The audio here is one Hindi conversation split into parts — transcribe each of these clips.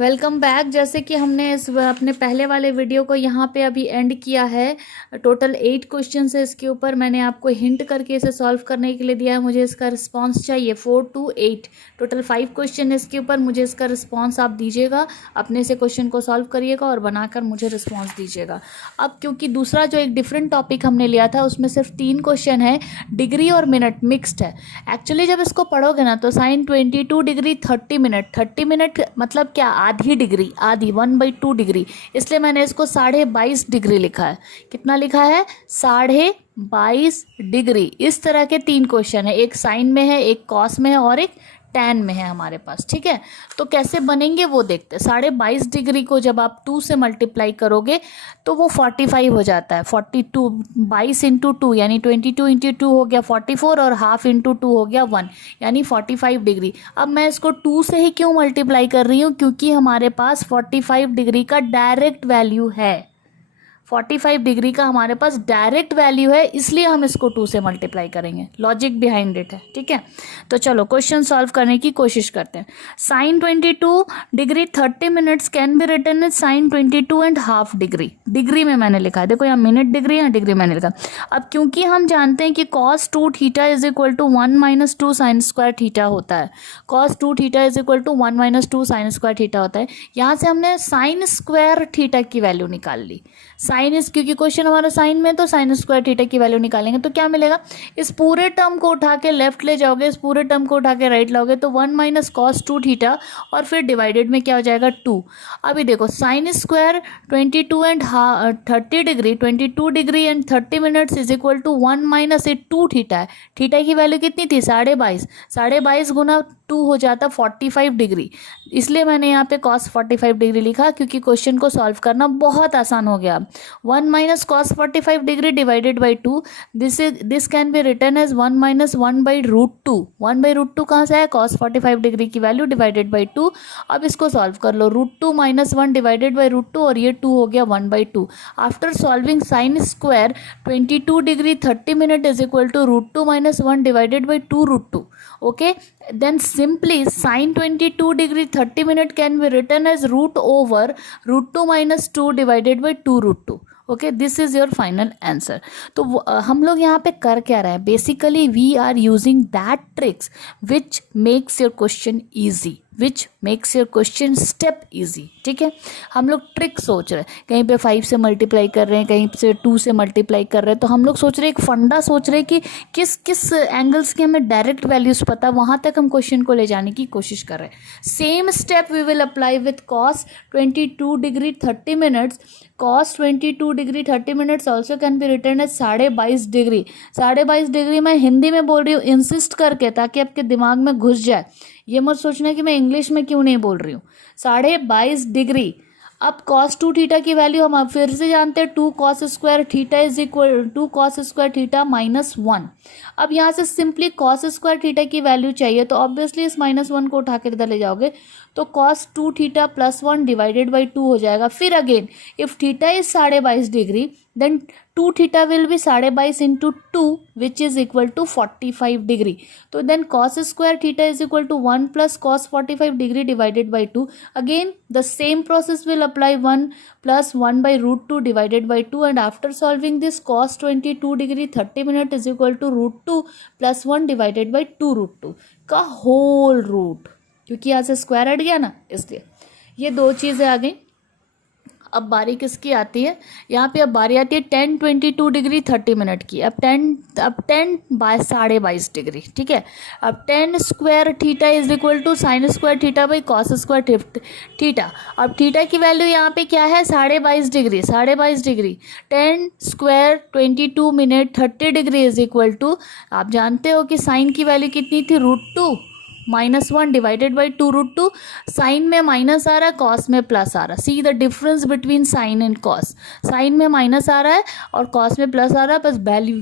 Welcome back. जैसे कि हमने इस अपने पहले वाले वीडियो को यहाँ पे अभी एंड किया है। टोटल 8 क्वेश्चन है इसके ऊपर। मैंने आपको हिंट करके इसे सॉल्व करने के लिए दिया है। मुझे इसका रिस्पांस चाहिए 4 to 8। टोटल 5 क्वेश्चन है इसके ऊपर। मुझे इसका रिस्पांस आप दीजिएगा, अपने से क्वेश्चन को सॉल्व करिएगा और बनाकर मुझे रिस्पॉन्स दीजिएगा। अब क्योंकि दूसरा जो एक डिफरेंट टॉपिक हमने लिया था उसमें सिर्फ 3 क्वेश्चन है, डिग्री और मिनट मिक्स्ड है। एक्चुअली जब इसको पढ़ोगे ना तो साइन 22 डिग्री 30 मिनट, 30 मिनट मतलब क्या, आधी डिग्री, आधी 1/2 डिग्री। इसलिए मैंने इसको 22.5 डिग्री लिखा है। कितना लिखा है? 22.5 डिग्री। इस तरह के 3 क्वेश्चन है, एक साइन में है, एक कॉस में है और एक टैन में है हमारे पास। ठीक है, तो कैसे बनेंगे वो देखते हैं। 22.5 डिग्री को जब आप 2 से मल्टीप्लाई करोगे तो वो 45 हो जाता है। 42, 22 इंटू 2 यानी 22 इंटू 2 हो गया 44 और हाफ इंटू 2 हो गया 1 यानी 45 डिग्री। अब मैं इसको 2 से ही क्यों मल्टीप्लाई कर रही हूँ? क्योंकि हमारे पास 45 डिग्री का डायरेक्ट वैल्यू है। 45 डिग्री का हमारे पास डायरेक्ट वैल्यू है, इसलिए हम इसको 2 से मल्टीप्लाई करेंगे। लॉजिक बिहाइंड इट है। ठीक है, तो चलो क्वेश्चन सॉल्व करने की कोशिश करते हैं। Sine 22 degree 30 minutes can be written as sine 22.5 degree. Degree में मैंने लिखा है, देखो यहाँ मिनट डिग्री है, डिग्री मैंने लिखा। अब क्योंकि हम जानते हैं कि cos 2 theta is equal to 1 - 2 sine square theta होता है। cos 2 theta is equal to 1 - 2 sine square theta होता है। यहाँ से हमने साइन स्क्वायर थीटा की वैल्यू निकाल ली। क्योंकि क्वेश्चन हमारा साइन में, तो साइन स्क्वायर थीटा की वैल्यू निकालेंगे तो क्या मिलेगा? इस पूरे टर्म को उठा के लेफ्ट ले जाओगे, इस पूरे टर्म को उठा के राइट लाओगे तो 1 - cos 2 थीटा और फिर डिवाइडेड में क्या हो जाएगा 2। अभी देखो sine square 22 and 30 degree, 22 degree and 30 minutes is equal to 1 - 2 theta है। थीटा की वैल्यू कितनी थी? 22.5। 22.5 गुना 2 हो जाता 45 डिग्री। इसलिए मैंने यहाँ पे cos 45 डिग्री लिखा, क्योंकि क्वेश्चन को सॉल्व करना बहुत आसान हो गया। 1 - cos 45 degree divided by 2, this can be written as 1 - 1/√2। 1/√2 कहाँ से आया? cos 45 डिग्री की वैल्यू डिवाइडेड बाई 2। अब इसको सॉल्व कर लो, √2 - 1 डिवाइडेड बाई √2 और ये 2 हो गया 1/2। After solving sine square 22 degree 30 minute is equal to √2 - 1 divided by 2√2। Okay, then simply sin 22 degree 30 minute can be written as root over √2 - 2 divided by 2√2. Okay, this is your final answer. तो हम लोग यहाँ पे कर क्या रहे हैं? Basically we are using that tricks which makes your question easy, which makes your question step easy. ठीक है, हम लोग ट्रिक सोच रहे हैं, कहीं पे 5 से मल्टीप्लाई कर रहे हैं, कहीं से 2 से मल्टीप्लाई कर रहे हैं। तो हम लोग सोच रहे हैं, एक फंडा सोच रहे हैं कि किस किस एंगल्स की हमें डायरेक्ट वैल्यूज पता, वहाँ तक हम क्वेश्चन को ले जाने की कोशिश कर रहे हैं। Same step we will apply with cos 22 degree 30 minutes. cos 22 degree 30 minutes also can be written as 22.5 degree. 22.5 degree मैं हिंदी में बोल रही हूँ इंसिस्ट करके, ताकि आपके दिमाग में घुस जाए। ये मत सोचना कि मैं इंग्लिश में क्यों नहीं बोल रही हूँ। 22.5 डिग्री। अब cos 2 थीटा की वैल्यू हम फिर से जानते हैं, 2 cos square theta is equal 2 cos square theta -1। अब यहाँ से सिंपली cos स्क्वायर थीटा की वैल्यू चाहिए, तो ऑब्वियसली इस -1 को उठा के इधर ले जाओगे तो cos 2 थीटा +1 डिवाइडेड बाई 2 हो जाएगा। फिर again if theta is 22.5 degree then 2 theta will be 22.5 into 2 which is equal to 45 degree. So then cos square theta is equal to 1 plus cos 45 degree divided by 2. Again the same process will apply, 1 plus 1 by √2 divided by 2, and after solving this cos 22 degree 30 minute is equal to √2 plus 1 divided by 2√2 का होल रूट, क्योंकि यहाँ से स्क्वायर हट गया ना, इसलिए ये 2 चीज़ें आ गई। अब बारी किसकी आती है? यहाँ पे अब बारी आती है 10 22 डिग्री 30 मिनट की। अब 10 बाय 22.5 डिग्री। ठीक है, अब 10 square theta is equal to sine square theta by cos square theta. अब थीटा की वैल्यू यहाँ पे क्या है? 22.5 degree. 22.5 degree 10 square 22 minute 30 degree is equal to, आप जानते हो कि साइन की वैल्यू कितनी थी? √2 -1 डिवाइडेड बाई 2√2। साइन में माइनस आ रहा है, कॉस में प्लस आ रहा है। See the difference between sine and cos. Sine में माइनस आ रहा है और कॉस में प्लस आ रहा है, बस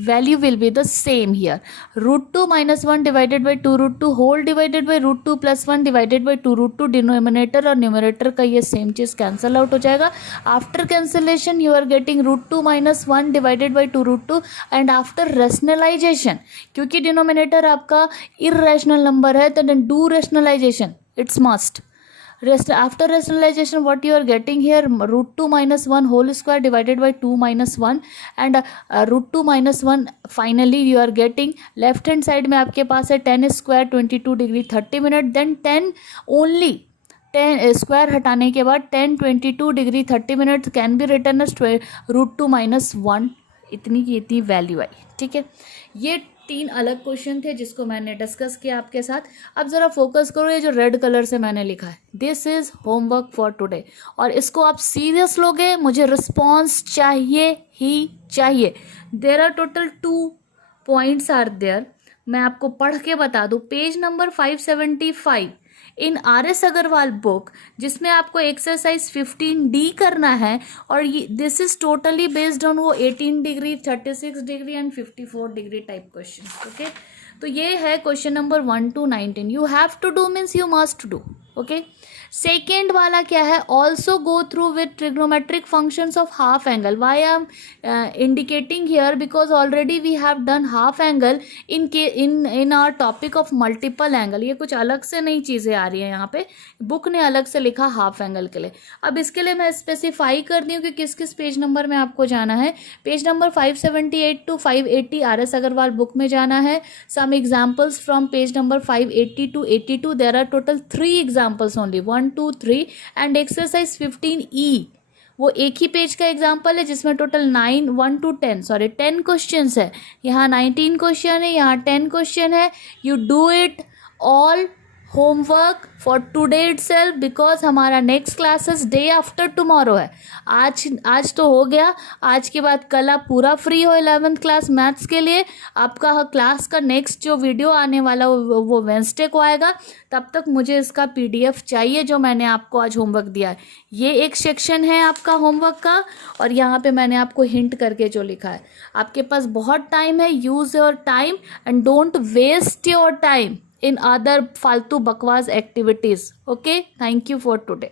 value will be the same here. √2 -1 divided by 2√2 whole divided by √2 + 1 divided by 2√2। Denominator और न्यूमरेटर का ये सेम चीज़ कैंसिल आउट हो जाएगा। After cancellation you are getting √2 - 1 divided by 2√2 and after rationalization, क्योंकि डिनोमिनेटर आपका इरेशनल नंबर है तो do rationalization, it's must. rest after rationalization what you are getting here, root 2 minus 1 whole square divided by 2 minus 1 and root 2 minus 1 finally you are getting left hand side में आपके पास है 10 square 22 degree 30 minute, then 10 only 10 square हटाने के बाद 10 22 degree 30 minute can be return as root 2 minus 1, इतनी की इतनी वैल्यू आई। ठीक है, ये 3 अलग क्वेश्चन थे जिसको मैंने डिस्कस किया आपके साथ। अब ज़रा फोकस करो, ये जो रेड कलर से मैंने लिखा है this is homework for today, और इसको आप सीरियस लोगे, मुझे रिस्पॉन्स चाहिए ही चाहिए। There are total 2 points are there, मैं आपको पढ़ के बता दूँ। Page number 575 in RS Agarwal book, जिसमें आपको एक्सरसाइज 15D करना है, और ये this is totally based on वो 18 degree 36 degree and 54 degree type question. Okay, तो ये है question number 1 to 19। You have to do means you must do. Okay, second वाला क्या है, also go through with trigonometric functions of half angle. Why I am indicating here, because already we have done half angle in our topic of multiple angle. ये कुछ अलग से नई चीज़ें आ रही है यहाँ पे, बुक ने अलग से लिखा हाफ एंगल के लिए। अब इसके लिए मैं स्पेसिफाई कर दी हूँ कि किस किस पेज नंबर में आपको जाना है। Page number 578 to 580 RS Agarwal book में जाना है। Some examples from page number 580 to 82, there are total 3 examples only, 1 2 3 and exercise 15E वो एक ही पेज का एग्जाम्पल है जिसमें टोटल 1 to 10 क्वेश्चंस है। यहाँ 19 क्वेश्चन है, यहाँ 10 क्वेश्चन है। You do it all homework for today itself, because हमारा next classes day after tomorrow है। आज तो हो गया, आज के बाद कल आप पूरा फ्री हो 11th क्लास मैथ्स के लिए। आपका क्लास का नेक्स्ट जो वीडियो आने वाला वो वेंसडे को आएगा। तब तक मुझे इसका PDF चाहिए जो मैंने आपको आज होमवर्क दिया है। ये एक सेक्शन है आपका होमवर्क का, और यहाँ पे मैंने आपको हिंट करके जो लिखा है। आपके पास बहुत टाइम है, use your time and don't waste your time in other फालतू बकवास activities. Okay, thank you for today.